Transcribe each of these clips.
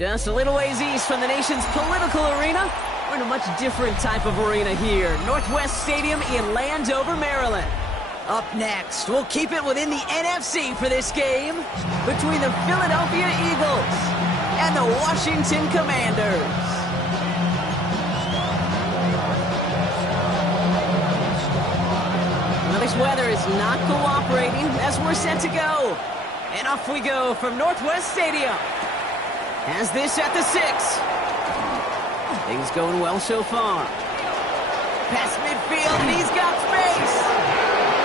Just a little ways east from the nation's political arena, we're in a much different type of arena here. Northwest Stadium in Landover, Maryland. Up next, we'll keep it within the NFC for this game between the Philadelphia Eagles and the Washington Commanders. Well, this weather is not cooperating as we're set to go. And off we go from Northwest Stadium. Has this at the 6. Things going well so far. Past midfield, and he's got space.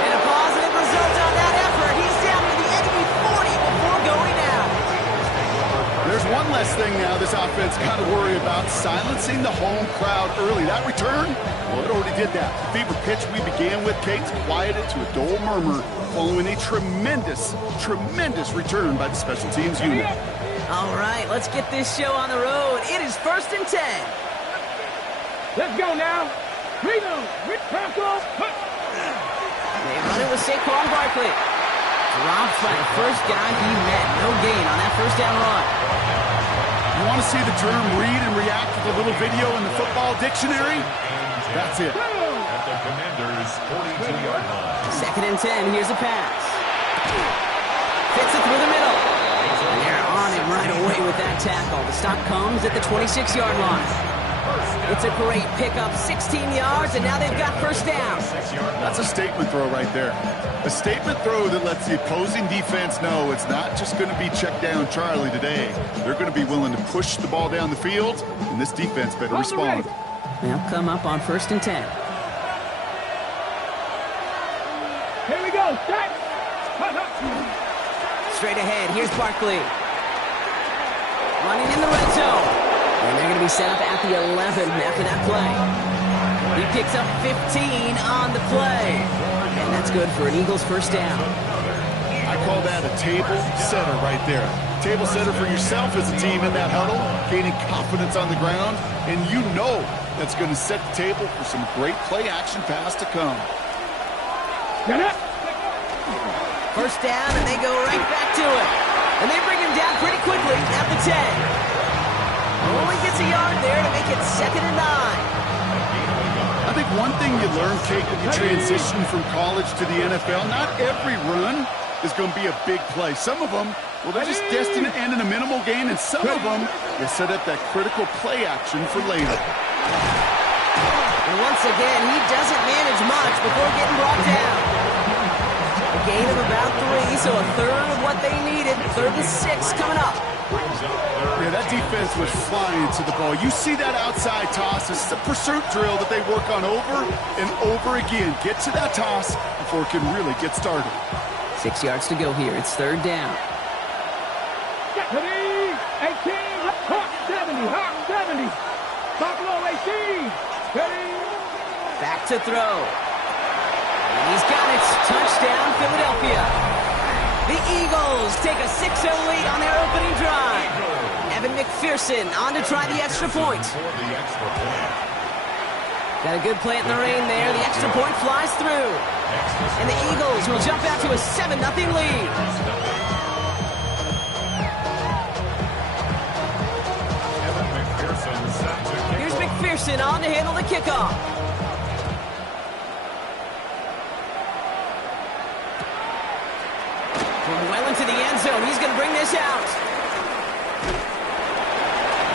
And a positive result on that effort. He's down to the enemy 40 before going out. There's one less thing now this offense got to worry about, silencing the home crowd early. That return, well, it already did that. The fever pitch we began with, Kate's quieted to a dull murmur following a tremendous return by the special teams unit. All right, let's get this show on the road. It is 1st and 10. Let's go now. Freedom with tackle. They run it with Saquon Barkley. Drops by the first guy he met. No gain on that first down run. You want to see the term read and react with a little video in the football dictionary? That's it. At the Commanders' 42-yard line. 2nd and 10. Here's a pass. Fits it through the middle. And they're on him right away with that tackle. The stop comes at the 26-yard line. It's a great pickup, 16 yards, and now they've got first down. That's a statement throw right there. A statement throw that lets the opposing defense know it's not just going to be check down Charlie today. They're going to be willing to push the ball down the field, and this defense better respond. They'll come up on 1st and 10. Here we go. Straight ahead, here's Barkley. Running in the red zone. And they're going to be set up at the 11 after that play. He picks up 15 on the play. And that's good for an Eagles first down. I call that a table setter right there. Table setter for yourself as a team in that huddle, gaining confidence on the ground, and you know that's going to set the table for some great play action pass to come. Get it. First down, and they go right back to it. And they bring him down pretty quickly at the 10. Only gets a yard there to make it 2nd and 9. I think one thing you learn, Kate, when you transition from college to the NFL, not every run is going to be a big play. Some of them, well, they're just destined to end in a minimal gain, and some of them, they set up that critical play action for later. And once again, he doesn't manage much before getting brought down. A gain of about 3, so a third of what they needed. 3rd and 6 coming up. Yeah, that defense was flying to the ball. You see that outside toss. This is a pursuit drill that they work on over and over again. Get to that toss before it can really get started. 6 yards to go here. It's 3rd down. 18, Hawk 70. Buffalo 18. Back to throw. And he's got it. Touchdown, Philadelphia. The Eagles take a 6-0 lead on their opening drive. Evan McPherson on to try the extra point. Got a good plant in the rain there. The extra point flies through. And the Eagles will jump out to a 7-0 lead. Here's McPherson on to handle the kickoff. From well into the end zone, he's going to bring this out.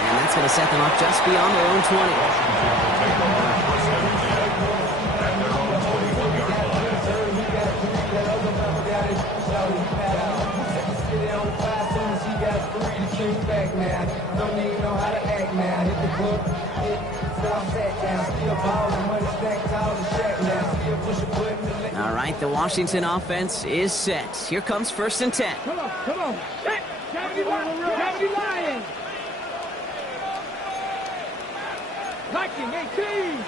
And that's going to set them up just beyond their own 20. All right, the Washington offense is set. Here comes 1st and 10. Come on. Hey, 70 Lions. Viking 18.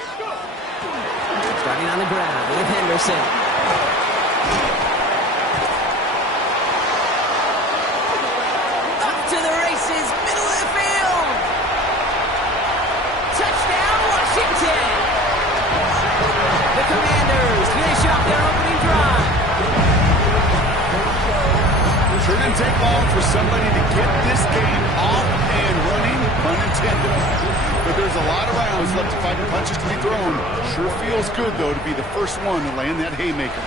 Starting on the ground with Henderson. Up to the races, middle of the field. Touchdown, Washington. The Commanders finish off their opening drive. Sure didn't take long for somebody to get this game off and running. pun intended. But there's a lot of rounds left to fight and punches to be thrown. Sure feels good, though, to be the first one to land that haymaker.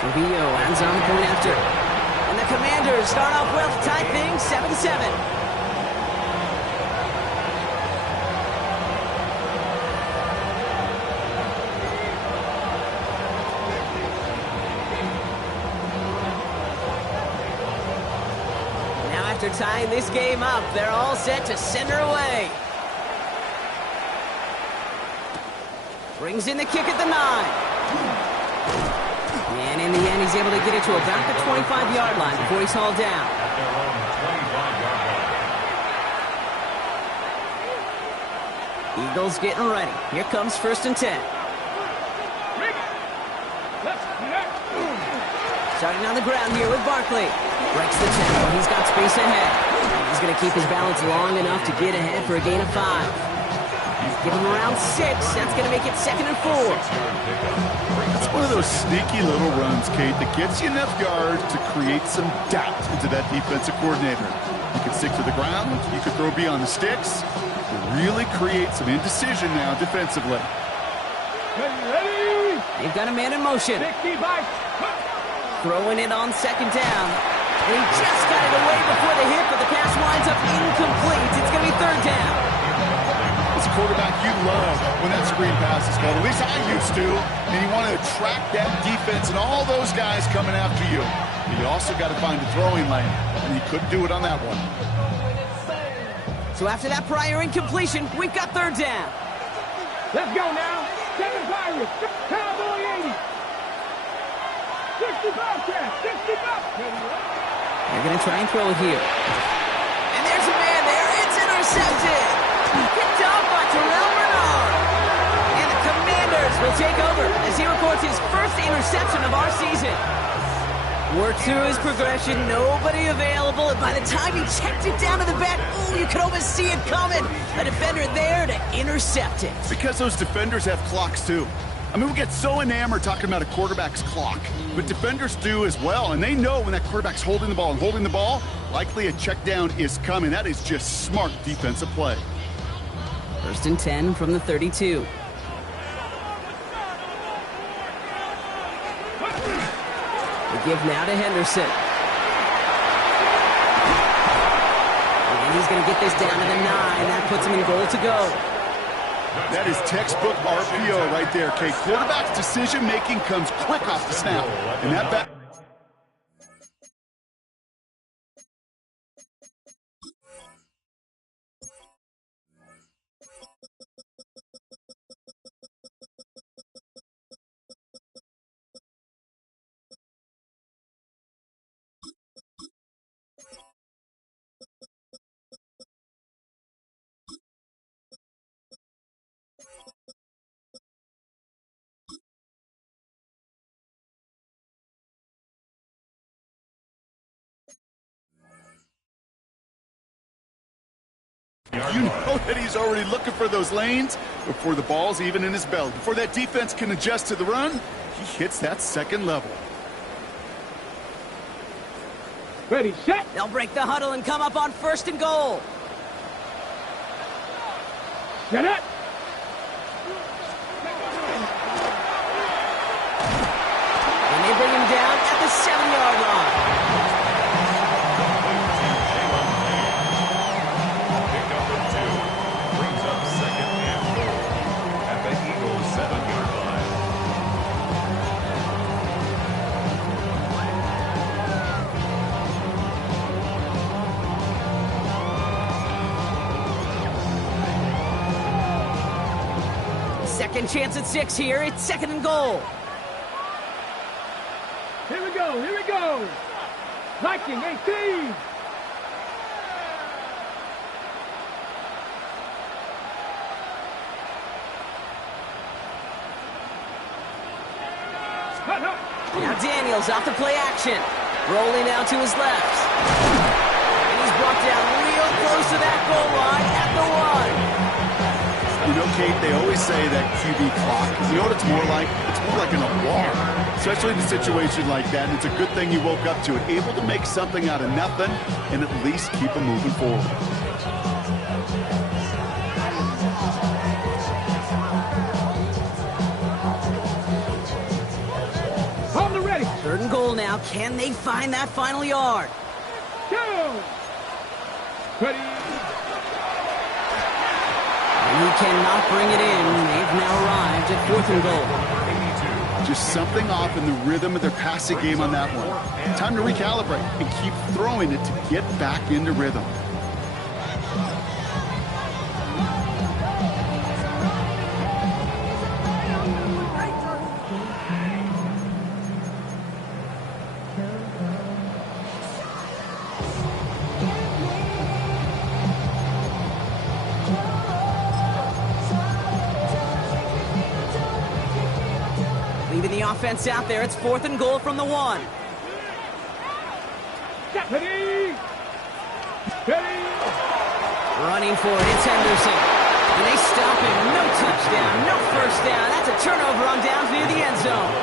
Trujillo ends on the point after. And the Commanders start off well to tie things 7-7. After tying this game up, they're all set to send her away. Brings in the kick at the 9. And in the end, he's able to get it to about the 25-yard line before he's hauled down. Eagles getting ready. Here comes 1st and 10. Starting on the ground here with Barkley. Breaks the tackle. He's got space ahead. He's going to keep his balance long enough to get ahead for a gain of 5. Give him around 6. That's going to make it 2nd and 4. It's one of those sneaky little runs, Kate, that gets you enough yards to create some doubt into that defensive coordinator. You can stick to the ground. You can throw beyond the sticks. To really create some indecision now defensively. Ready? They've got a man in motion. 60 by. Throwing it on 2nd down. And he just got it away before the hit, but the pass winds up incomplete. It's going to be 3rd down. As a quarterback, you love when that screen pass is called. At least I used to. And you want to attract that defense and all those guys coming after you. But you also got to find a throwing lane. And he couldn't do it on that one. So after that prior incompletion, we've got 3rd down. Let's go now. 7 Pirates. Cowboy 80. 65 cats. 65. They're going to try and throw it here. And there's a man there. It's intercepted. Picked off by Terrell Bernard. And the Commanders will take over as he records his first interception of our season. Worked through his progression. Nobody available. And by the time he checked it down to the back, ooh, you could almost see it coming. A defender there to intercept it. Because those defenders have clocks, too. I mean, we get so enamored talking about a quarterback's clock, but defenders do as well, and they know when that quarterback's holding the ball and holding the ball, likely a check down is coming. That is just smart defensive play. 1st and 10 from the 32. The give now to Henderson. And he's going to get this down to the 9. That puts him in goal to go. That is textbook RPO right there, Kate. Quarterback's decision-making comes quick off the snap. And that back... You know that he's already looking for those lanes before the ball's even in his belly. Before that defense can adjust to the run, he hits that 2nd level. Ready, set. They'll break the huddle and come up on 1st and goal. Set it. And they bring him down at the 7-yard line. Second chance at 6 here. It's 2nd and goal. Here we go. Here we go. Viking 18. Now Daniels off the play action. Rolling out to his left. And he's brought down real close to that goal line at the 1. You know, Kate, they always say that QB clock. You know what it's more like? It's more like an alarm, especially in a situation like that. And it's a good thing you woke up to it, able to make something out of nothing and at least keep them moving forward. Third and goal now. Can they find that final yard? Go! Ready? And he cannot bring it in. They've now arrived at fourth and goal. Just something off in the rhythm of their passing game on that one. Time to recalibrate and keep throwing it to get back into rhythm. Leaving the offense out there. It's fourth and goal from the 1. Ready? Ready? Running for it, it's Henderson. And they stop him. No touchdown, no first down. That's a turnover on downs near the end zone.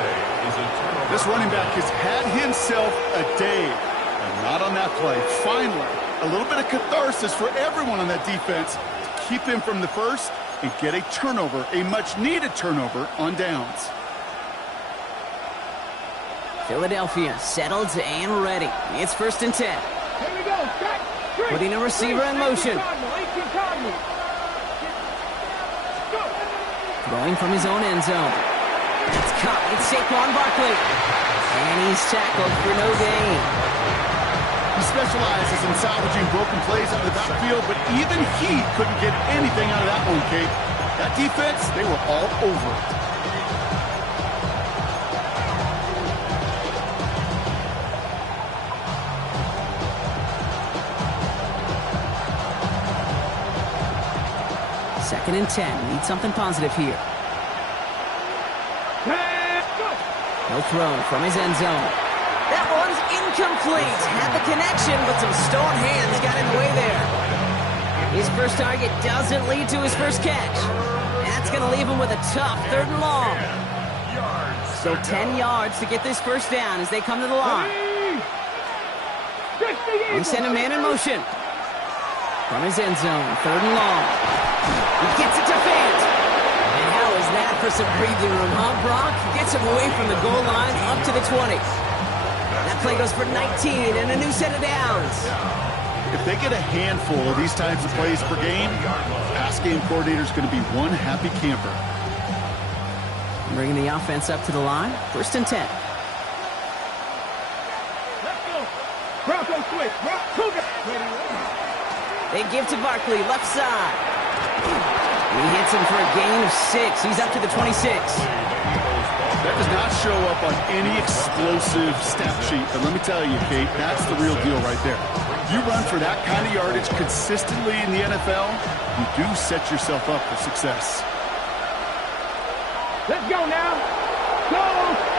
This running back has had himself a day, and not on that play. Finally, a little bit of catharsis for everyone on that defense to keep him from the first and get a turnover, a much-needed turnover on downs. Philadelphia settled and ready. It's first and 10. Here we go. Set. Three. Putting a receiver in motion. 18 Cardinal. Go. Throwing from his own end zone. It's caught. It's Saquon Barkley. And he's tackled for no gain. He specializes in salvaging broken plays out of the backfield, but even he couldn't get anything out of that one, Kate. That defense, they were all over it. Second and 10. Need something positive here. He'll throw from his end zone. That one's incomplete. Had the connection, but some stone hands got in the way there. His first target doesn't lead to his first catch. That's going to leave him with a tough third and long. So 10 yards to get this first down as they come to the line. They send a man in motion. From his end zone, third and long. He gets it to Fant. And how is that for some breathing room, huh, Brock? Gets him away from the goal line up to the 20. That play goes for 19 and a new set of downs. If they get a handful of these types of plays per game, pass game coordinator is going to be one happy camper. Bringing the offense up to the line. First and 10. Let's go. Bronco switch. Cougar. They give to Barkley, left side. He hits him for a gain of 6. He's up to the 26. That does not show up on any explosive stat sheet, but let me tell you, Kate, that's the real deal right there. You run for that kind of yardage consistently in the NFL, you do set yourself up for success. Let's go now. Go.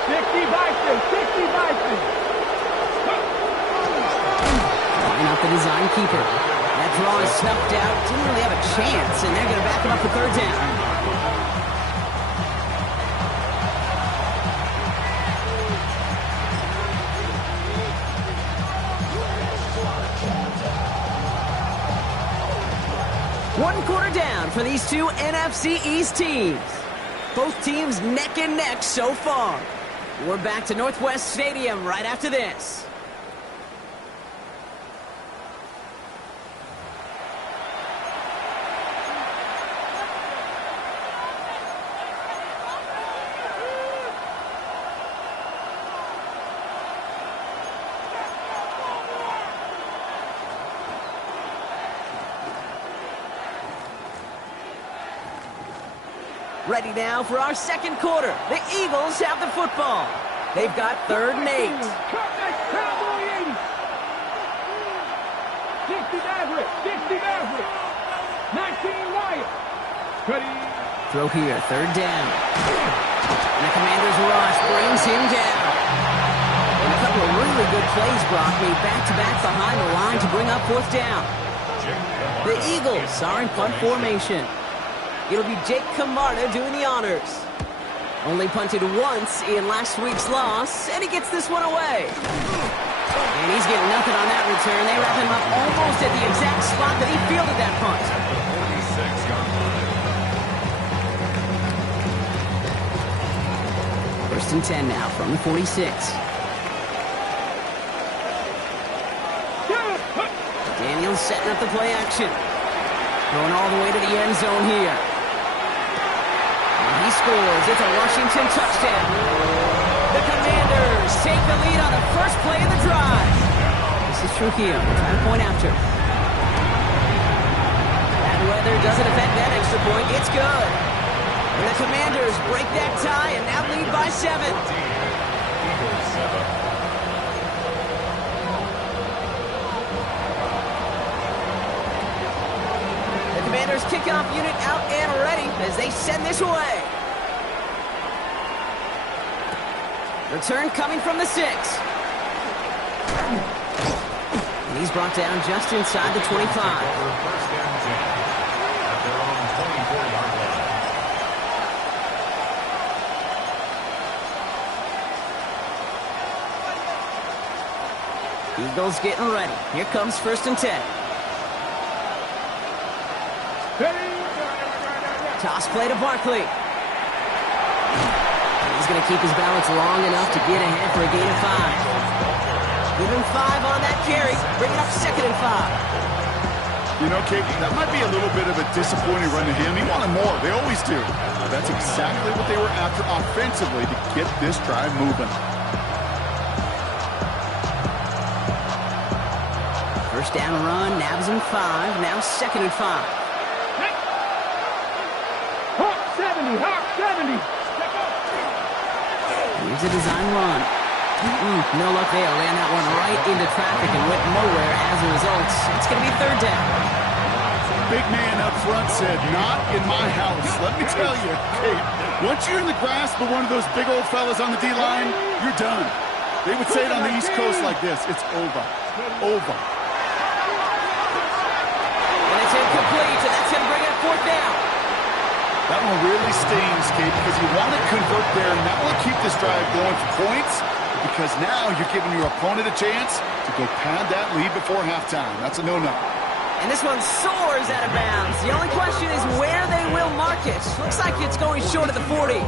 60 Bison. 60 Bison. Line up the design keeper. That draw is snuffed out. Didn't really have a chance, and they're going to back him up for third down. One quarter down for these two NFC East teams. Both teams neck and neck so far. We're back to Northwest Stadium right after this. Ready now for our second quarter. The Eagles have the football. They've got third and 8. Cowboy 80. 60 Maverick. 60 Maverick. 19 Wyatt. Ready. Throw here, third down. And the Commander's rush brings him down. And a couple of really good plays, Brock, made back-to-back behind the line to bring up fourth down. The Eagles are in punt formation. It'll be Jake Camarda doing the honors. Only punted once in last week's loss, and he gets this one away. And he's getting nothing on that return. They wrap him up almost at the exact spot that he fielded that punt. 46-yard line. First and 10 now from the 46. Browns setting up the play action. Going all the way to the end zone here. And he scores. It's a Washington touchdown. The Commanders take the lead on the first play of the drive. This is Trujillo trying to point after. Bad weather doesn't affect that extra point. It's good. And the Commanders break that tie and now lead by 7. The Commanders kickoff unit out and ready as they send this away. Return coming from the 6. And he's brought down just inside the 25. First and 10 at their own 24-yard line. Eagles getting ready. Here comes first and 10. Toss play to Barkley. He's going to keep his balance long enough to get ahead for a gain of 5. Give him 5 on that carry. Bring it up 2nd and 5. You know, Kate, that might be a little bit of a disappointing run to him. He wanted more. They always do. That's exactly what they were after offensively to get this drive moving. First down run, nabs him 5. Now 2nd and 5. Hawk 70, Hawk 70. Here's a design run. No luck there. Ran that one right into traffic and went nowhere as a result. It's going to be 3rd down. Big man up front said, not in my house. Let me tell you, Kate, once you're in the grasp of one of those big old fellas on the D-line, you're done. They would say it on the East Coast like this. It's over. Over. And it's incomplete, and that's going to bring up 4th down. That one really stings, Kate, because you want to convert there, not only keep this drive going for points, because now you're giving your opponent a chance to go pad that lead before halftime. That's a no-no. And this one soars out of bounds. The only question is where they will mark it. Looks like it's going short of the 40.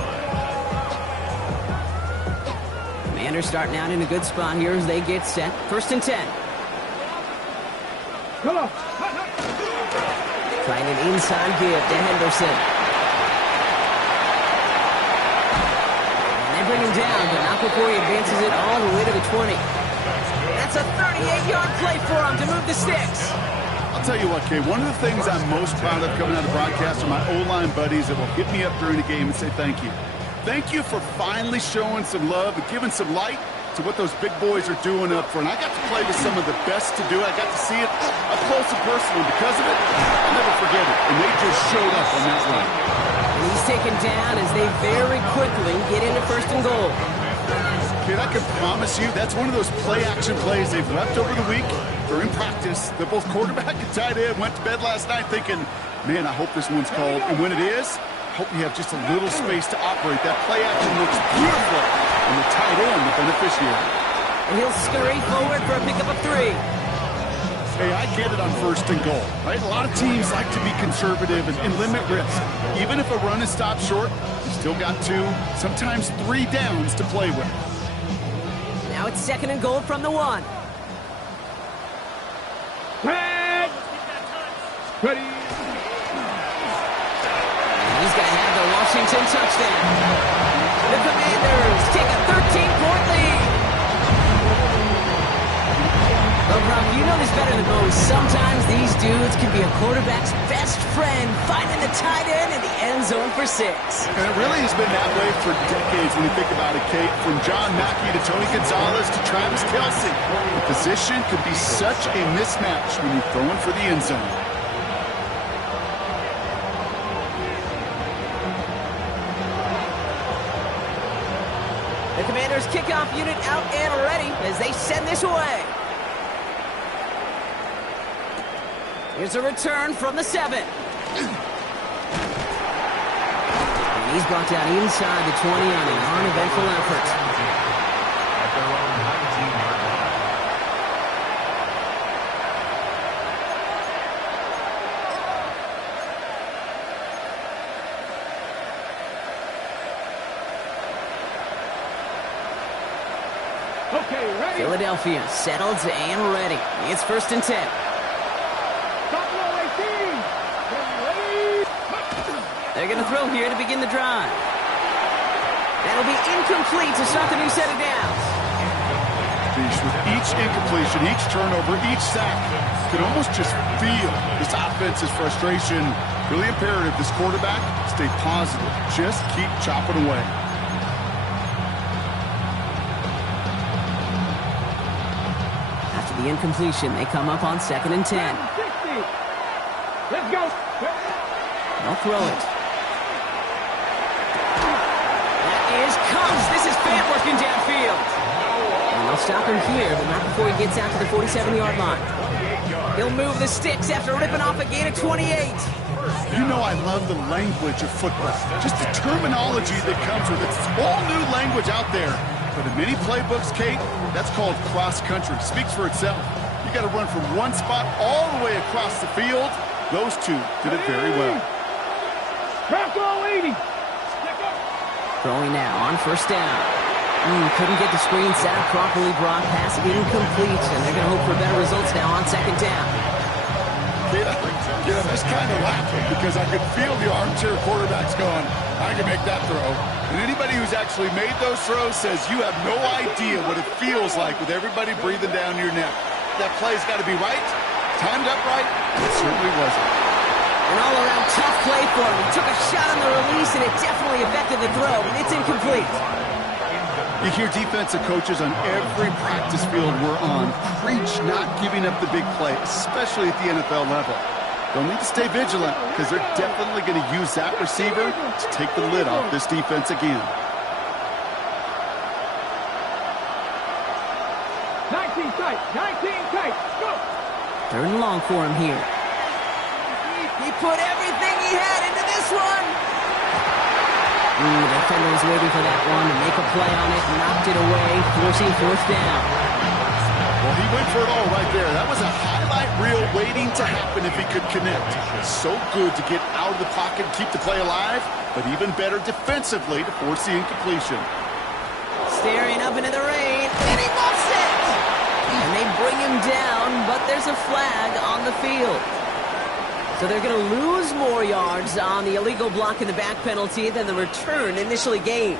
Commanders starting out in a good spot here as they get set. First and 10. Come on. Trying an inside give to Henderson. Bring him down, but not before he advances it all the way to the 20. That's a 38-yard play for him to move the sticks. I'll tell you what, Kay, one of the things I'm most proud of coming out of the broadcast are my O-line buddies that will hit me up during the game and say thank you. Thank you for finally showing some love and giving some light to what those big boys are doing up front. I got to play with some of the best to do it. I got to see it up close and personal. Because of it, I'll never forget it. And they just showed up on that run. He's taken down as they very quickly get into 1st and goal. Kid, I can promise you that's one of those play-action plays they've repped over the week. They're in practice. They're both quarterback and tight end. Went to bed last night thinking, man, I hope this one's called. And when it is, I hope you have just a little space to operate. That play-action looks beautiful. And the tight end, the beneficiary. And he'll scurry forward for a pickup of 3. Hey, I get it on 1st and goal, right? A lot of teams like to be conservative and limit risk. Even if a run is stopped short, you still got 2, sometimes 3 downs to play with. Now it's 2nd and goal from the 1. Tag. Ready. And he's going to have the Washington touchdown. The Commanders take a 13-point lead. Well, Brock, you know this better than most. Sometimes these dudes can be a quarterback's best friend, finding the tight end in the end zone for 6. And it really has been that way for decades when you think about it, Kate. From John Mackey to Tony Gonzalez to Travis Kelce. The position could be such a mismatch when you're throwing for the end zone. The Commanders kickoff unit out and ready as they send this away. Here's a return from the 7. And he's brought down inside the 20 on an uneventful effort. At their own 19-yard line. Okay, ready. Philadelphia settled and ready. It's 1st and 10. They're going to throw here to begin the drive. That'll be incomplete to start the new set of downs. With each incompletion, each turnover, each sack, you can almost just feel this offense's frustration. Really imperative this quarterback stay positive. Just keep chopping away. After the incompletion, they come up on 2nd and 10. 60. Let's go. They'll throw it. That is Cox. This is Fant working downfield. And they'll stop him here, but not before he gets out to the 47-yard line. He'll move the sticks after ripping off a gain of 28. You know I love the language of football. Just the terminology that comes with it. It's all new language out there. But in many playbooks, Kate, that's called cross-country. Speaks for itself. You got to run from one spot all the way across the field. Those two did it very well. Crack all 80. Throwing now on 1st down. Couldn't get the screen set up properly. Brock pass incomplete, and they're going to hope for better results now on 2nd down. Yeah, I'm just kind of laughing because I could feel the armchair quarterbacks going, I can make that throw. And anybody who's actually made those throws says you have no idea what it feels like with everybody breathing down your neck. That play's got to be right, timed up right, and it certainly wasn't. An all-around tough play for him. He took a shot on the release, and it definitely affected the throw, but it's incomplete. You hear defensive coaches on every practice field we're on preach not giving up the big play, especially at the NFL level. They'll need to stay vigilant because they're definitely going to use that receiver to take the lid off this defense again. 19 tight. 19 tight. Go. 3rd and long for him here. He put everything he had into this one. The defender was waiting for that one to make a play on it, knocked it away, forcing 4th down. Well, he went for it all right there. That was a highlight reel waiting to happen if he could connect. So good to get out of the pocket and keep the play alive, but even better defensively to force the incompletion. Staring up into the rain, and he muffs it! And they bring him down, but there's a flag on the field. So they're going to lose more yards on the illegal block in the back penalty than the return initially gained.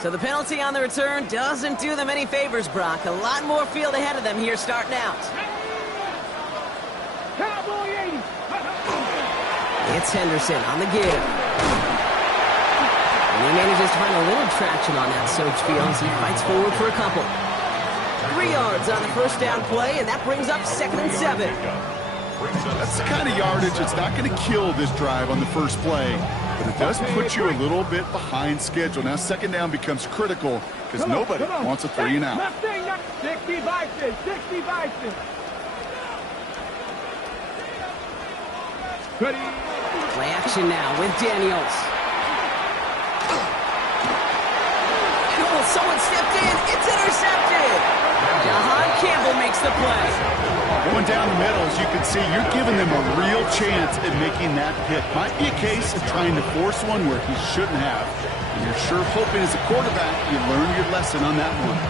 So the penalty on the return doesn't do them any favors, Brock. A lot more field ahead of them here starting out. Cowboy 80. It's Henderson on the give. And he manages to find a little traction on that search field as he fights forward for a couple. 3 yards on the 1st down play, and that brings up 2nd and 7. That's the kind of yardage that's not going to kill this drive on the first play, but it does put you a little bit behind schedule. Now 2nd down becomes critical because nobody wants a 3 and out. 60 Bison. 60 Bison. Play action now with Daniels. Someone stepped in. It's intercepted. Jahan Campbell makes the play. Going down the middle, as you can see, you're giving them a real chance at making that hit. Might be a case of trying to force one where he shouldn't have. And you're sure hoping as a quarterback you learn your lesson on that one.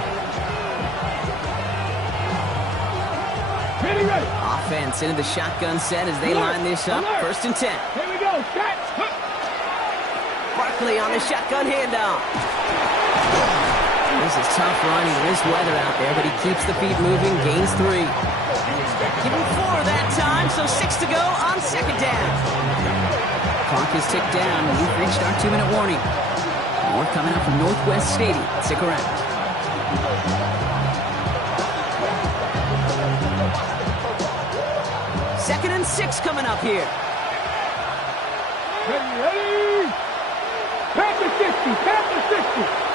Ready, ready. Offense into the shotgun set as they line this up. 1st and 10. Here we go. Set. Barkley on the shotgun handoff. This is tough running in this weather out there, but he keeps the feet moving, gains 3. Give him 4 that time, so 6 to go on 2nd down. Clock is ticked down, and we've reached our 2-minute warning. More coming up from Northwest Stadium. Stick around. Second and 6 coming up here. Ready, ready. Panther 60. Panther 60.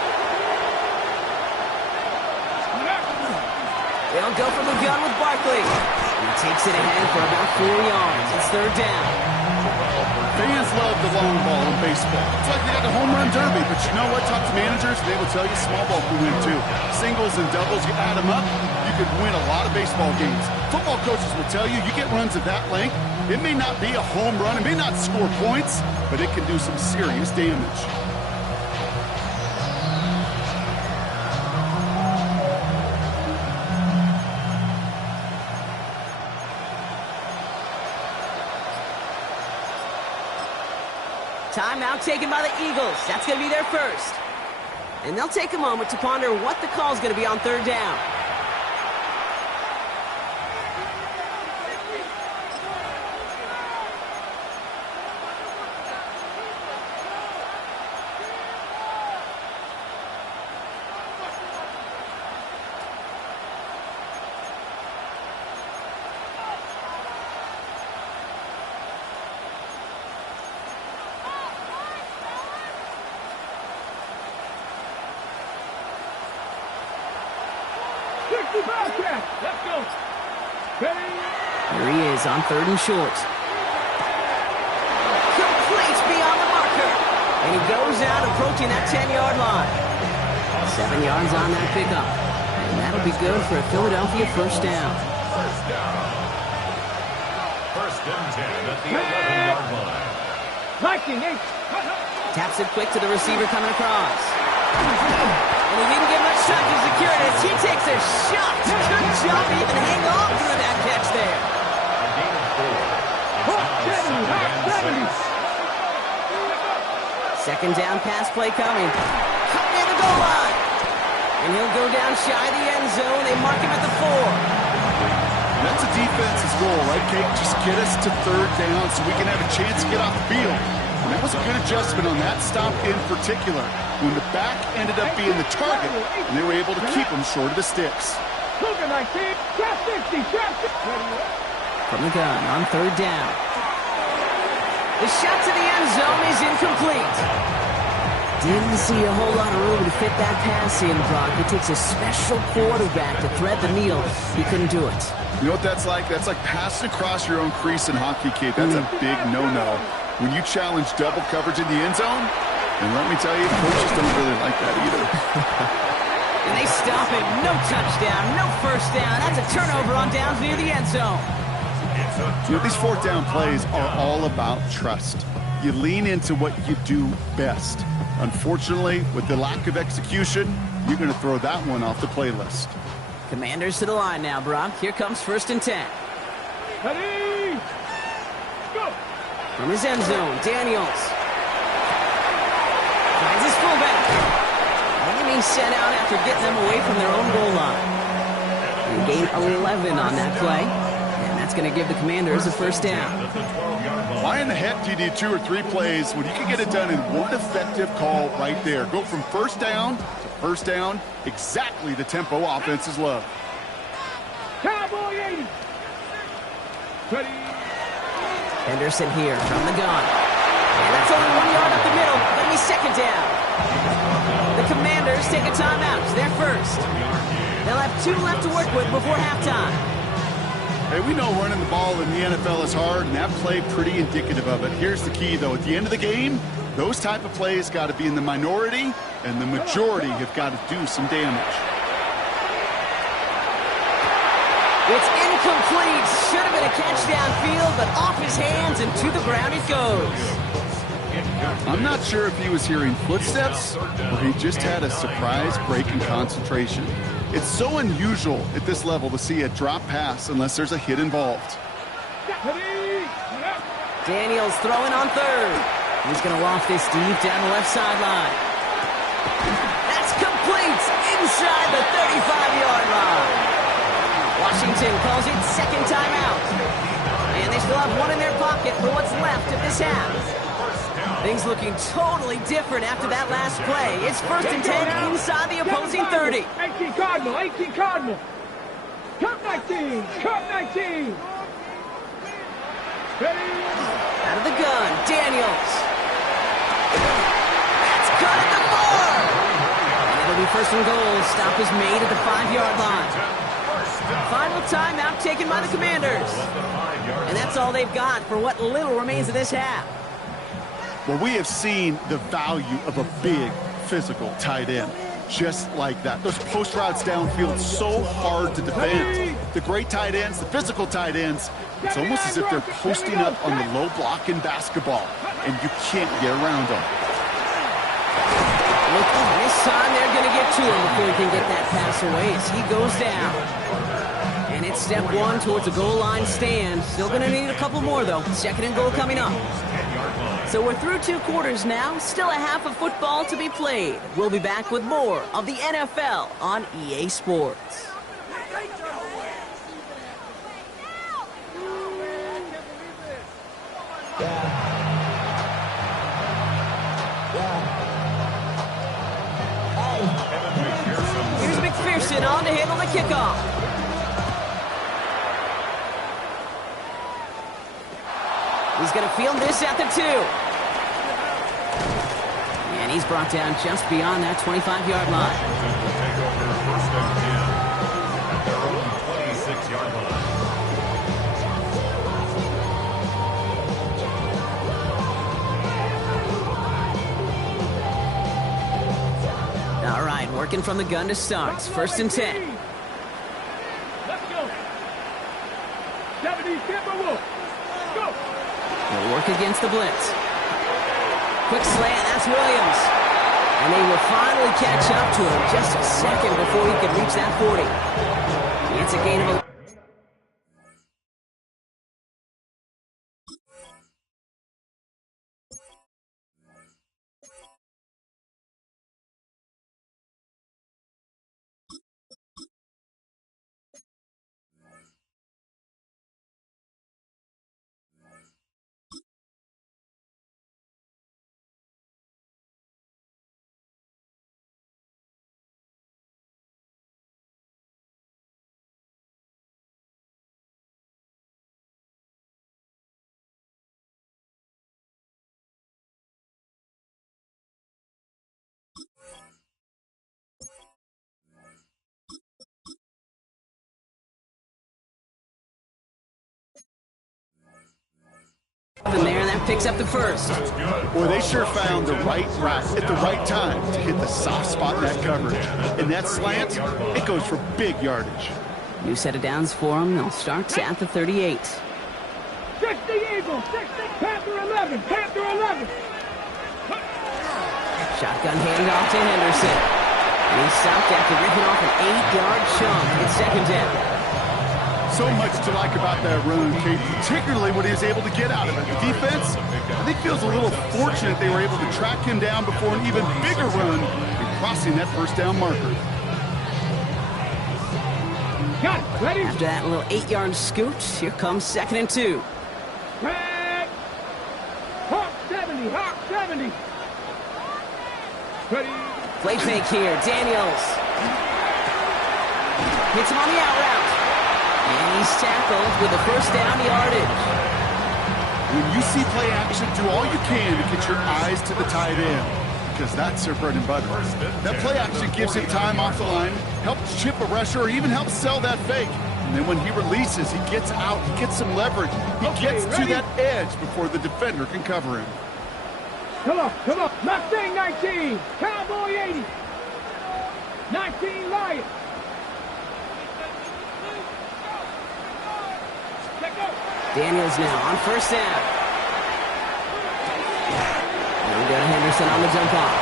They'll go from the gun with Barkley. He takes it ahead for about 4 yards. It's 3rd down. Fans love the long ball in baseball. It's like they got the home run derby, but you know what? Talk to managers, they will tell you small ball can win too. Singles and doubles, you add them up, you could win a lot of baseball games. Football coaches will tell you, you get runs at that length, it may not be a home run, it may not score points, but it can do some serious damage. Timeout taken by the Eagles. That's going to be their first. And they'll take a moment to ponder what the call is going to be on third down. Let's go. Here he is on third and short. Complete beyond the marker. And he goes out approaching that 10-yard line. 7 yards on that pickup. And that'll be good for a Philadelphia first down. First and 10 at the 11-yard line. Liking it. Taps it quick to the receiver coming across. And he didn't get much time to secure it as he takes a shot. Good job to even hang on through that catch there. A gain of 4. It's now 2nd and 6. Second down pass play coming. Coming in the goal line. And he'll go down shy of the end zone. They mark him at the 4. That's a defense's goal, right, Kate? Just get us to third down so we can have a chance to get off the field. And that was a good adjustment on that stop in particular, when the back ended up being the target, and they were able to keep him short of the sticks. From the gun on third down. The shot to the end zone is incomplete. Didn't see a whole lot of room to fit that pass in, Brock. It takes a special quarterback to thread the needle. He couldn't do it. You know what that's like? That's like passing across your own crease in hockey, Kate. That's a big no-no. When you challenge double coverage in the end zone, and let me tell you, coaches don't really like that either. And they stop it. No touchdown, no first down. That's a turnover on downs near the end zone. You know, these fourth down plays are all about trust. You lean into what you do best. Unfortunately, with the lack of execution, you're going to throw that one off the playlist. Commanders to the line now, Brock. Here comes first and 10. Ready? Go. From his end zone, Daniels. Finds his fullback. And he's sent out after getting them away from their own goal line. And gain 11 on that play. And that's going to give the Commanders a first down. Why in the heck do you need 2 or 3 plays when you can get it done in one effective call right there? Go from first down to first down, exactly the tempo offenses love. Cowboy 80. Ready? Henderson here from the gun. And that's only 1 yard up the middle. Going to be second down. The Commanders take a timeout. It's their first. They'll have 2 left to work with before halftime. Hey, we know running the ball in the NFL is hard, and that play pretty indicative of it. Here's the key, though. At the end of the game, those type of plays got to be in the minority, and the majority have got to do some damage. It's incomplete. Should have been a catch downfield, but off his hands and to the ground it goes. I'm not sure if he was hearing footsteps or he just had a surprise break in concentration. It's so unusual at this level to see a drop pass unless there's a hit involved. Daniels throwing on third. He's going to loft this deep down the left sideline. That's complete inside the 35-yard line. Washington calls it second timeout. And they still have 1 in their pocket for what's left of this half. Things looking totally different after that last play. It's first and 10 inside the opposing 30. 18 Cardinal, 18 Cardinal. Cut 19, cut 19. Ready? Out of the gun, Daniels. That's cut at the 4. And it'll be first and goal. Stop is made at the 5-yard line. Final timeout taken by the Commanders. And that's all they've got for what little remains of this half. Well, we have seen the value of a big, physical tight end. Just like that. Those post routes downfield, so hard to defend. The great tight ends, the physical tight ends, it's almost as if they're posting up on the low block in basketball, and you can't get around them. Look, this time they're going to get to him before he can get that pass away as he goes down. And it's step 1 towards a goal line stand. Still going to need a couple more, though. Second and goal coming up. So we're through 2 quarters now, still a half of football to be played. We'll be back with more of the NFL on EA Sports. Here's McPherson on to handle the kickoff. He's going to field this at the 2. And he's brought down just beyond that 25-yard line. Will take over 1st and 10 at their own 26-yard line. All right, working from the gun to start. It's 1st and 10. Let's go. 70 Timberwolves. Go. They'll work against the blitz. Quick slant, that's Williams. And they will finally catch up to him just a second before he could reach that 40. It's a gain of 11. And there, that picks up the first. Boy, they sure found the right route at the right time to hit the soft spot in that coverage. And that slant, it goes for big yardage. New set of downs for them. They'll start at the 38. 60 Eagles. 60. Panther 11. Panther 11. Shotgun handoff to Henderson. And he's stopped after ripping off an 8-yard chunk. It's 2nd down. So much to like about that run, Kate, particularly what he was able to get out of it. The defense, I think, feels a little fortunate they were able to track him down before an even bigger run and crossing that 1st down marker. Got it. Ready? After that little 8-yard scooch, here comes 2nd and 2. Red. Hawk 70. Hawk 70. Ready? Play fake here. Daniels. Hits him on the out route. And he's tackled with the 1st down yardage. When you see play action, do all you can to get your eyes to the tight end, because that's their bread and butter. That play action gives him time off the line, helps chip a rusher, or even helps sell that fake. And then when he releases, he gets out, he gets some leverage. He gets to that edge before the defender can cover him. Come on, come on. Mustang 19. Cowboy 80. 19 Lions. Daniels now on 1st down. And we go to Henderson on the jump off.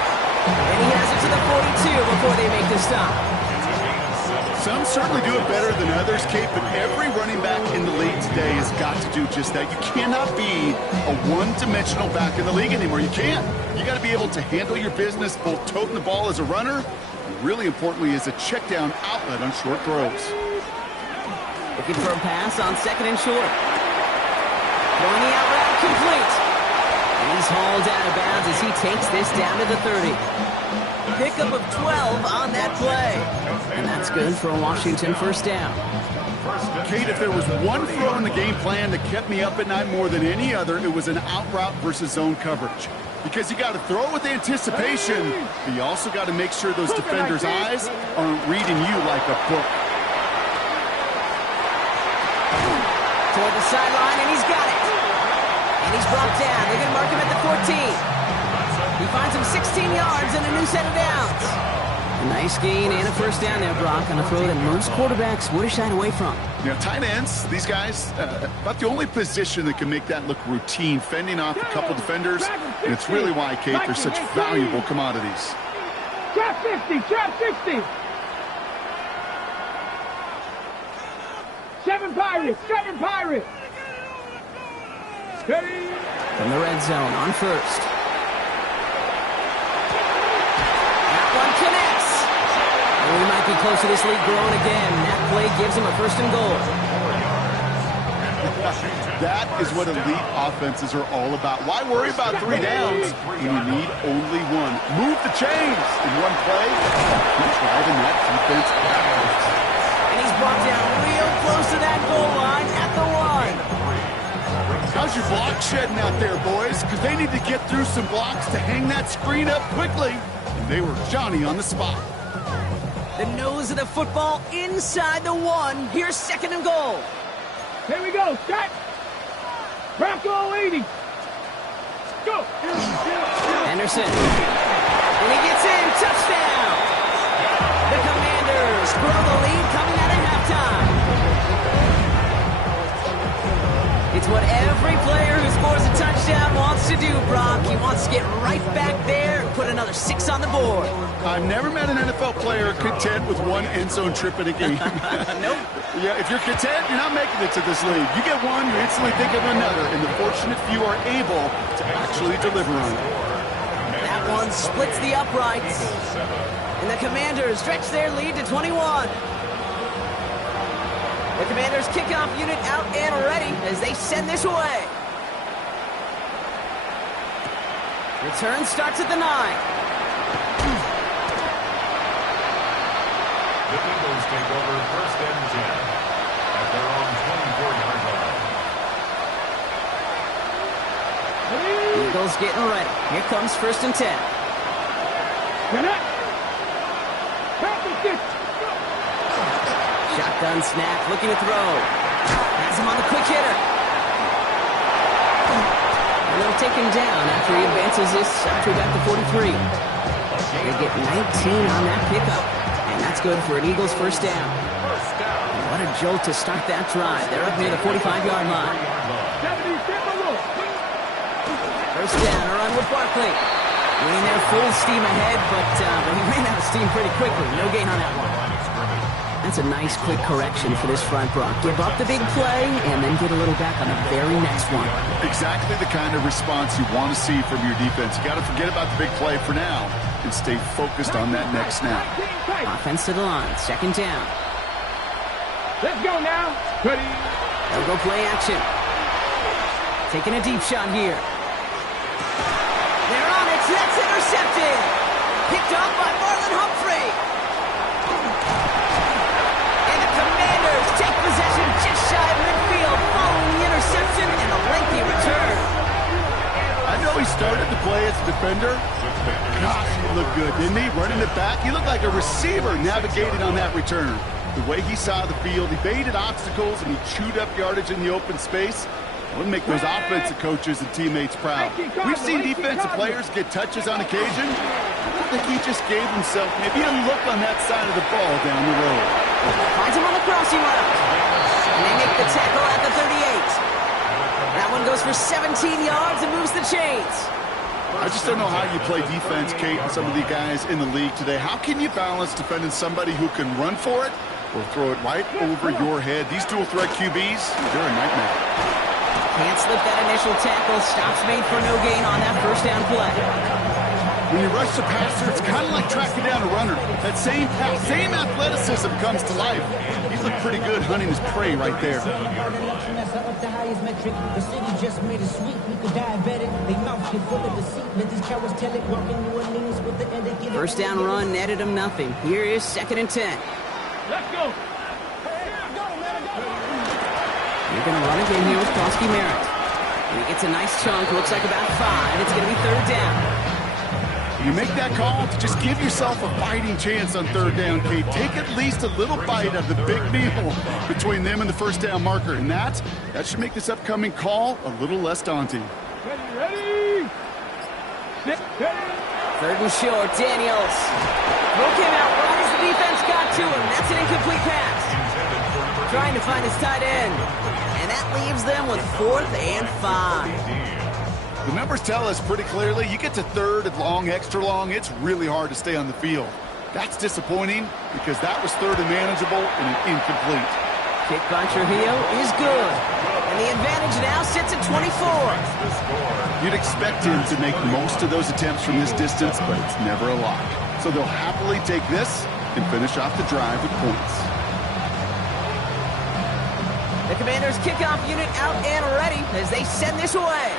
And he has it to the 42 before they make the stop. Some certainly do it better than others, Kate, but every running back in the league today has got to do just that. You cannot be a one-dimensional back in the league anymore. You can't. You got to be able to handle your business, both toting the ball as a runner, and really importantly as a check-down outlet on short throws. Looking for a pass on 2nd and short. Throwing the out route complete. And he's hauled out of bounds as he takes this down to the 30. Pickup of 12 on that play. And that's good for a Washington 1st down. Kate, if there was one throw in the game plan that kept me up at night more than any other, it was an out route versus zone coverage. Because you got to throw with anticipation, but you also got to make sure those defenders' eyes aren't reading you like a book. Toward the sideline, and he's got it. And he's brought down. They're going to mark him at the 14. He finds him 16 yards and a new set of downs. A nice gain and a 1st down there, Brock, on a throw that most quarterbacks would have shied away from. You know, tight ends, these guys, about the only position that can make that look routine, fending off a couple defenders. And it's really why, Kate, they're such valuable commodities. Trap 50, trap 50. 7 Pirates, 7 Pirates. Ready? From the red zone on first. That one connects. And we might be close to this lead growing again. That play gives him a first and goal. That is what elite offenses are all about. Why worry about 3 downs when you need only one? Move the chains in one play. Keep driving that defense backwards. And he's brought down real close to that goal line at the 1. How's your block shedding out there, boys? Because they need to get through some blocks to hang that screen up quickly. And they were Johnny on the spot. The nose of the football inside the 1. Here's second and goal. Here we go. Start. Bronco 80. Go. Henderson. And he gets in. Touchdown. The Commanders grow the lead coming out of halftime. It's what every player who scores a touchdown wants to do, Brock. He wants to get right back there and put another 6 on the board. I've never met an NFL player content with one end zone trip in a game. Nope. Yeah, if you're content, you're not making it to this league. You get one, you instantly think of another, and the fortunate few are able to actually deliver on it. That one splits the uprights. And the Commanders stretch their lead to 21. The Commanders kickoff unit out and ready as they send this away. Return starts at the 9. The Eagles take over first and 10 at their own 24-yard line. Eagles getting ready. Here comes first and 10. Connect. Pass and kick. Shotgun snap, looking to throw. Has him on the quick hitter. And they'll take him down after he advances this to about the 43. They get 19 on that pickup. And that's good for an Eagles first down. And what a jolt to start that drive. They're up near the 45-yard line. 70 step along. First down, a run with Barkley. Winning there full steam ahead, but he ran out of steam pretty quickly. No gain on that one. That's a nice quick correction for this front, Brock. Give up the big play and then get a little back on the very next one. Exactly the kind of response you want to see from your defense. You got to forget about the big play for now and stay focused on that next snap. Offense to the line, second down. Let's go now. Ready. They'll go play action. Taking a deep shot here. They're on it. That's intercepted. Picked off by Marlon Humphrey. And the Commanders take possession just shy of midfield following the interception and a lengthy return. I know he started the play as a defender. Gosh, he looked good, didn't he? Running it back. He looked like a receiver navigating on that return. The way he saw the field, he baited obstacles and he chewed up yardage in the open space. It would make those offensive coaches and teammates proud. We've seen defensive players get touches on occasion. I think he just gave himself maybe a look on that side of the ball down the road. Finds him on the crossing route. And they make the tackle at the 38. That one goes for 17 yards and moves the chains. I just don't know how you play defense, Kate, and some of the guys in the league today. How can you balance defending somebody who can run for it or throw it right over your head? These dual threat QBs, they're a nightmare. Can't slip that initial tackle. Stops made for no gain on that first down play. When you rush the passer, it's kind of like tracking down a runner. That same athleticism comes to life. He looked pretty good hunting his prey right there. First down run netted him nothing. Here is second and 10. Let's go. You're going to run again here with Kosky Merritt. And he gets a nice chunk. Looks like about 5. It's going to be third down. You make that call to just give yourself a fighting chance on third down, Kate. Take at least a little bite of the big meal between them and the first down marker. And that should make this upcoming call a little less daunting. Ready. Third and short, Daniels. Broke him out right as the defense got to him. That's an incomplete pass. Trying to find his tight end. And that leaves them with 4th and 5. The numbers tell us pretty clearly, you get to third and long, extra long, it's really hard to stay on the field. That's disappointing because that was third and manageable and an incomplete. Kick by Trujillo is good. And And the advantage now sits at 24. The score. You'd expect him to make most of those attempts from this distance, but it's never a lock. So they'll happily take this and finish off the drive with points. The Commanders' kickoff unit out and ready as they send this away.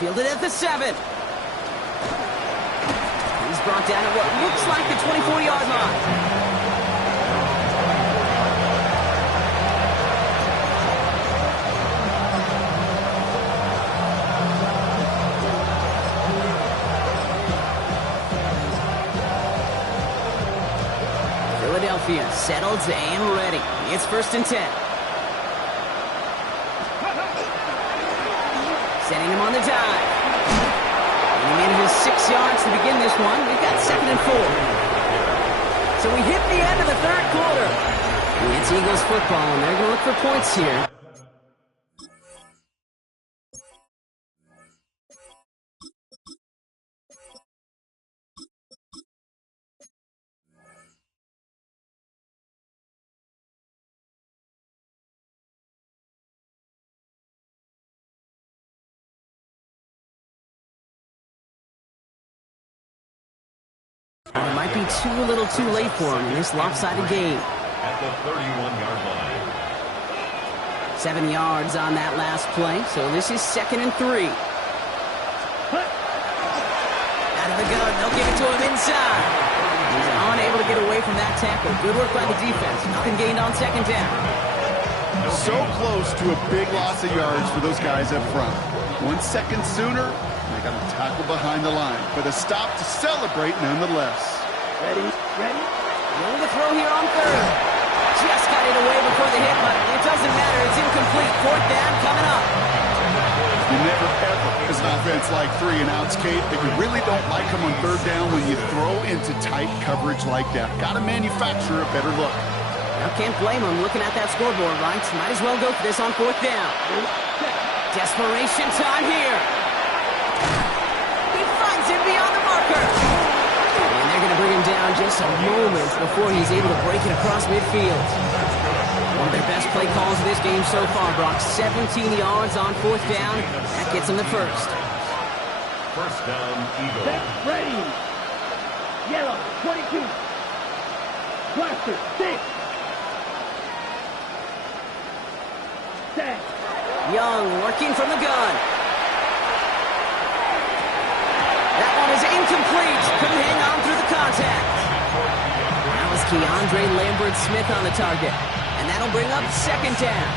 Fielded at the 7. He's brought down at what looks like the 24-yard line. Philadelphia settled and ready. It's 1st and 10. Setting him on the dive. And he manages 6 yards to begin this one. We've got 2nd and 4. So we hit the end of the 3rd quarter. And it's Eagles football, and they're going to look for points here. It might be too little too late for him in this lopsided game. At the 31-yard line. 7 yards on that last play, so this is 2nd and 3. Out of the gun, they'll give it to him inside. He's unable to get away from that tackle. Good work by the defense. Nothing gained on 2nd down. So close to a big loss of yards for those guys up front. 1 second sooner, they got a tackle behind the line, but a stop to celebrate nonetheless. Ready? Going to throw here on 3rd. Just got it away before the hit, but it doesn't matter. It's incomplete. 4th down coming up. You never ever, as an offense like 3 and outs, Kate, that you really don't like them on 3rd down when you throw into tight coverage like that. Got to manufacture a better look. I can't blame him looking at that scoreboard, right? Might as well go for this on 4th down. Desperation time here. He finds him beyond the marker. And they're going to bring him down just a moment before he's able to break it across midfield. One of their best play calls of this game so far, Brock. 17 yards on 4th down. That gets him the first. 1st down, Eagles. Set, ready. Yellow, 22. Blaster, 6. Set. Young working from the gun. That one is incomplete. Couldn't hang on through the contact. That was Keandre Lambert-Smith on the target. And that'll bring up 2nd down.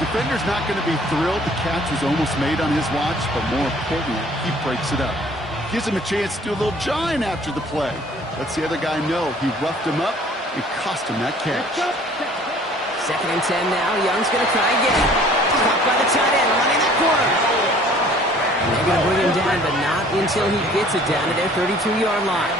Defender's not going to be thrilled the catch was almost made on his watch, but more importantly, he breaks it up. Gives him a chance to do a little jawing after the play. Lets the other guy know he roughed him up and cost him that catch. 2nd and 10 now. Young's going to try again. Caught by the tight end, running that corner. And they're going to bring him down, but not until he gets it down to their 32-yard line.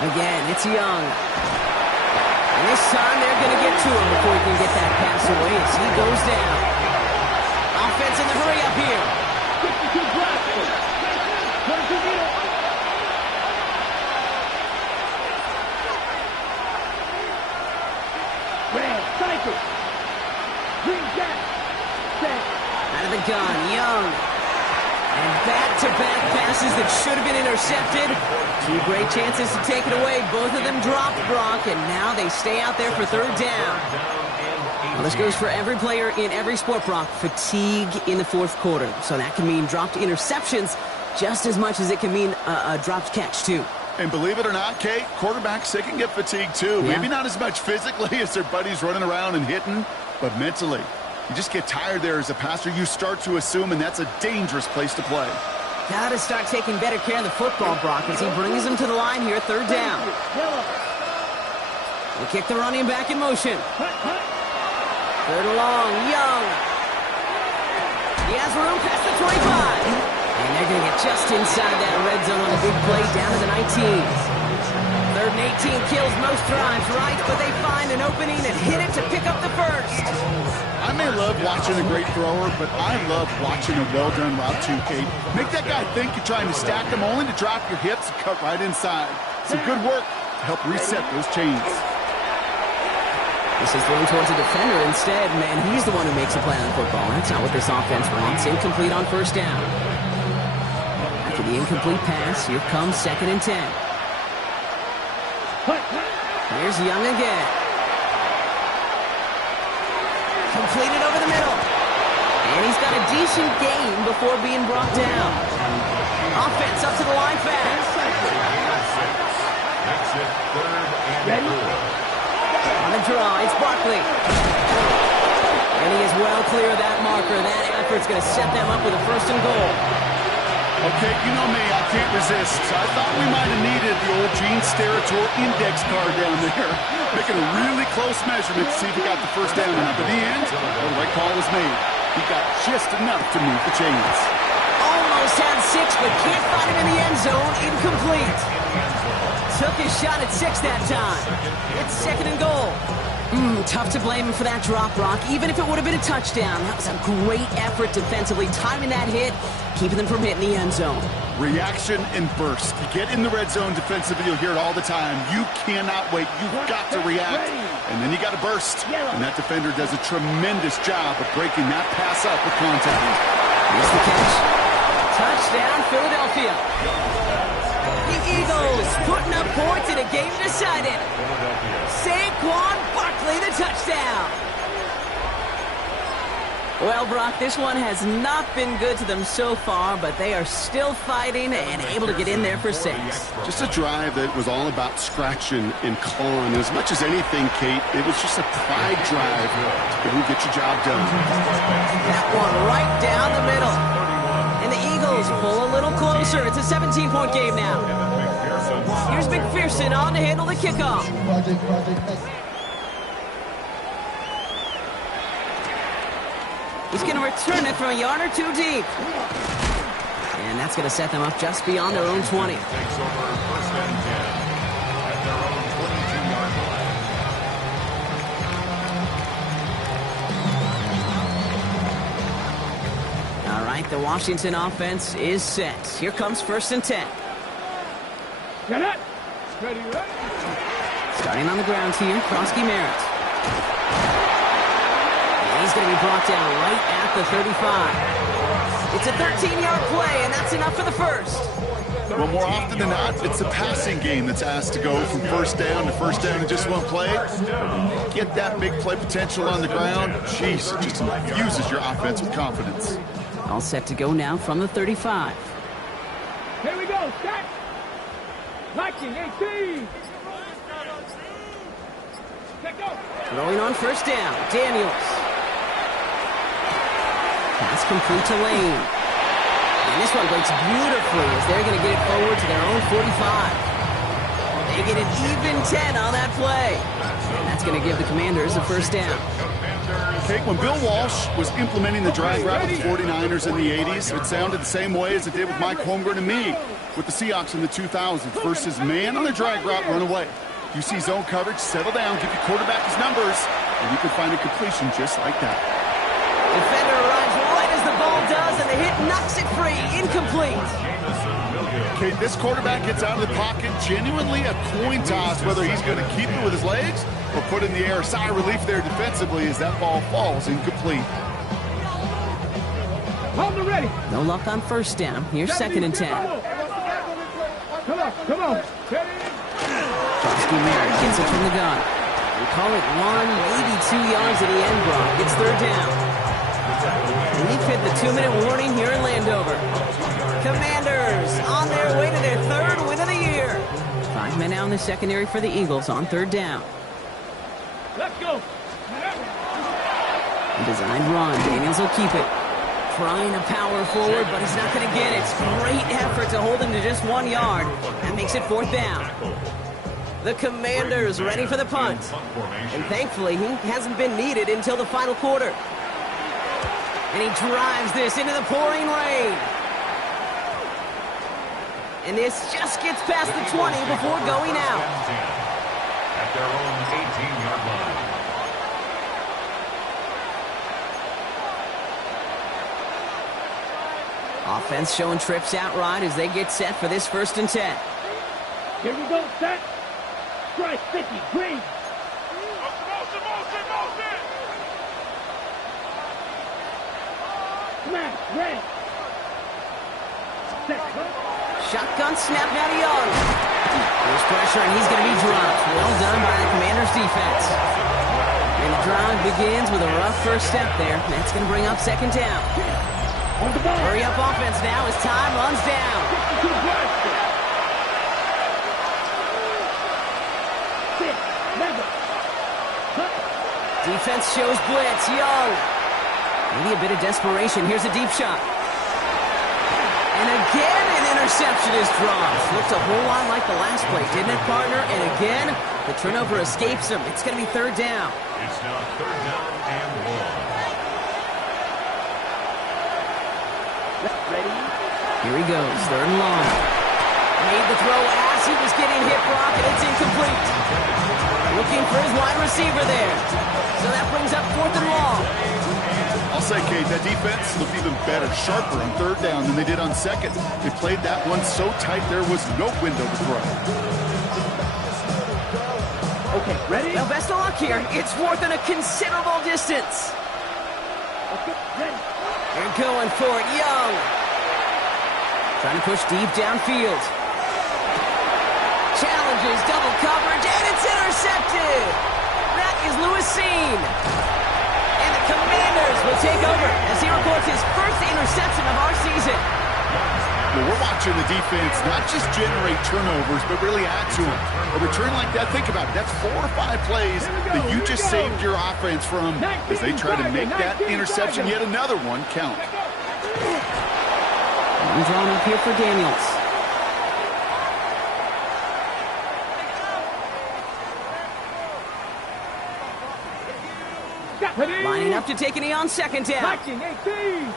Again, it's Young. And this time they're going to get to him before he can get that pass away as he goes down. Offense in the hurry up here. 62 Blaster. 22 Eagles. Red, cycle. Green jack. Set. Out of the gun, Young. And back-to-back passes that should have been intercepted. 2 great chances to take it away. Both of them dropped, Brock, and now they stay out there for 3rd down. Well, this goes for every player in every sport, Brock. Fatigue in the 4th quarter. So that can mean dropped interceptions just as much as it can mean a dropped catch, too. And believe it or not, Kate, quarterbacks, they can get fatigued too. Yeah. Maybe not as much physically as their buddies running around and hitting, but mentally. You just get tired there as a passer. You start to assume, and that's a dangerous place to play. Got to start taking better care of the football, Brock, as he brings him to the line here, 3rd down. Yellow. They kick the running back in motion. 3rd and long, Young. He has room past the 25. And they're going to get just inside that red zone on a big play down to the 19s. 3rd and 18 kills most drives, right? But they find an opening and hit it to pick up the first. I may love watching a great thrower, but I love watching a well-done route too, Kate. Make that guy think you're trying to stack them only to drop your hips and cut right inside. So good work to help reset those chains. This is thrown towards a defender instead. Man, he's the one who makes a play on the football. That's not what this offense wants. Incomplete on first down. After the incomplete pass, here comes 2nd and 10. Here's Young again. Completed over the middle. And he's got a decent gain before being brought down. Offense up to the line fast. That's it, 3rd and 4. On the draw, it's Barkley. And he is well clear of that marker. That effort's going to set them up with a 1st and goal. Okay, you know me, I can't resist. I thought we might have needed the old Gene Steratore index card down there. Making a really close measurement to see if he got the 1st down or not. But in the end, the right call was made. He got just enough to move the chains. Almost had 6, but can't find him in the end zone. Incomplete. Took his shot at 6 that time. It's 2nd and goal. Tough to blame him for that drop, Brock. Even if it would have been a touchdown, that was a great effort defensively, timing that hit, keeping them from hitting the end zone. Reaction and burst. You get in the red zone defensively, you'll hear it all the time. You cannot wait. You've got to react. And then you got to burst. And that defender does a tremendous job of breaking that pass up with contact. Here's the catch. Touchdown, Philadelphia. The Eagles putting up points in a game decided. Saquon Barkley, the touchdown. Well, Brock, this one has not been good to them so far, but they are still fighting and able to get in there for 6. Just a drive that was all about scratching and clawing. As much as anything, Kate, it was just a pride drive to go and get your job done. That one right down the middle. And the Eagles pull a little closer. It's a 17-point game now. Here's McPherson on to handle the kickoff. He's going to return it from a yard or 2 deep. And that's going to set them up just beyond their own 20. Takes over 1st and 10 at their own 22-yard line. All right, the Washington offense is set. Here comes 1st and 10. Get it. Ready, ready. Starting on the ground here, Krosky Merritt. And he's going to be brought down right at the 35. It's a 13-yard play, and that's enough for the 1st. Well, more often than not, it's a passing game that's asked to go from 1st down to 1st down in just one play. Get that big play potential on the ground. Jeez, it just infuses your offense with confidence. All set to go now from the 35. Here we go. Stack. Liking 18. Let go. Throwing on 1st down, Daniels. Pass complete to Lane. And this one breaks beautifully as they're going to get it forward to their own 45. They get an even 10 on that play. And that's going to give the Commanders a 1st down. Kate, when Bill Walsh was implementing the drag route with the 49ers in the 80s, it sounded the same way as it did with Mike Holmgren and me with the Seahawks in the 2000s. Versus man on the drag route, run away. You see zone coverage, settle down, give your quarterback his numbers, and you can find a completion just like that. Defender arrives right as the ball does, and the hit knocks it free. Incomplete. Okay, this quarterback gets out of the pocket, genuinely a coin toss, whether he's going to keep it with his legs or put in the air. Sigh of relief there defensively as that ball falls incomplete. Hold the ready. No luck on 1st down. Here's 2nd and 10. Come on, come on. Krosky Merritt gets it from the gun. We call it 1, maybe 2 yards at the end, Brock. It's 3rd down. We've hit the 2-minute warning here in Landover. Commanders on their way to their 3rd win of the year. 5 men out in the secondary for the Eagles on 3rd down. Let's go. A designed run. Daniels will keep it. Trying to power forward, but he's not going to get it. It's great effort to hold him to just 1 yard. That makes it 4th down. The Commanders ready for the punt. And thankfully, he hasn't been needed until the final quarter. And he drives this into the pouring rain. And this just gets past the 20 before going out. At their own 18-yard line. Offense showing trips out right as they get set for this 1st and 10. Here we go, set. Nice, sticky, green. Smash, ready. Set. Shotgun snap now to Young. There's pressure, and he's going to be dropped. Well done by the Commanders' defense. And the drive begins with a rough first step there. That's going to bring up second down. On the ball. Hurry up offense now as time runs down. 62 yards. 6, 11. Cut. Defense shows blitz. Young. Maybe a bit of desperation. Here's a deep shot. And again, an interception is dropped. Looked a whole lot like the last play, didn't it, partner? And again, the turnover escapes him. It's going to be third down. It's now third down and 1. Ready. Here he goes, third and long. Made the throw as he was getting hit, Brock, and it's incomplete. Looking for his wide receiver there. So that brings up fourth and long. I'll say, Kate, that defense looked even better, sharper on third down than they did on second. They played that one so tight there was no window to throw. Okay, ready? Now, best of luck here. It's fourth and a considerable distance. Okay, ready. They're going for it. Young. Trying to push deep downfield. Challenges, double coverage, and it's intercepted. That is Lewis Cine. And the Commanders will take over as he records his first interception of our season. Well, we're watching the defense not just generate turnovers, but really add to them. A return like that, think about it. That's 4 or 5 plays that you just saved your offense from as they try to make that interception, yet another one, count. And drawn up here for Daniels. Ready. Lining up to take a knee on second down. 1918.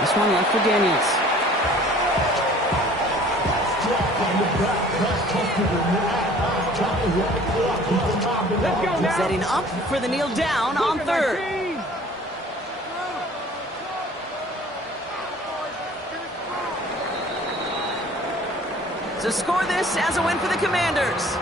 This one left for Daniels. Let's go now. Setting up for the kneel down on third. 19. To score this as a win for the Commanders.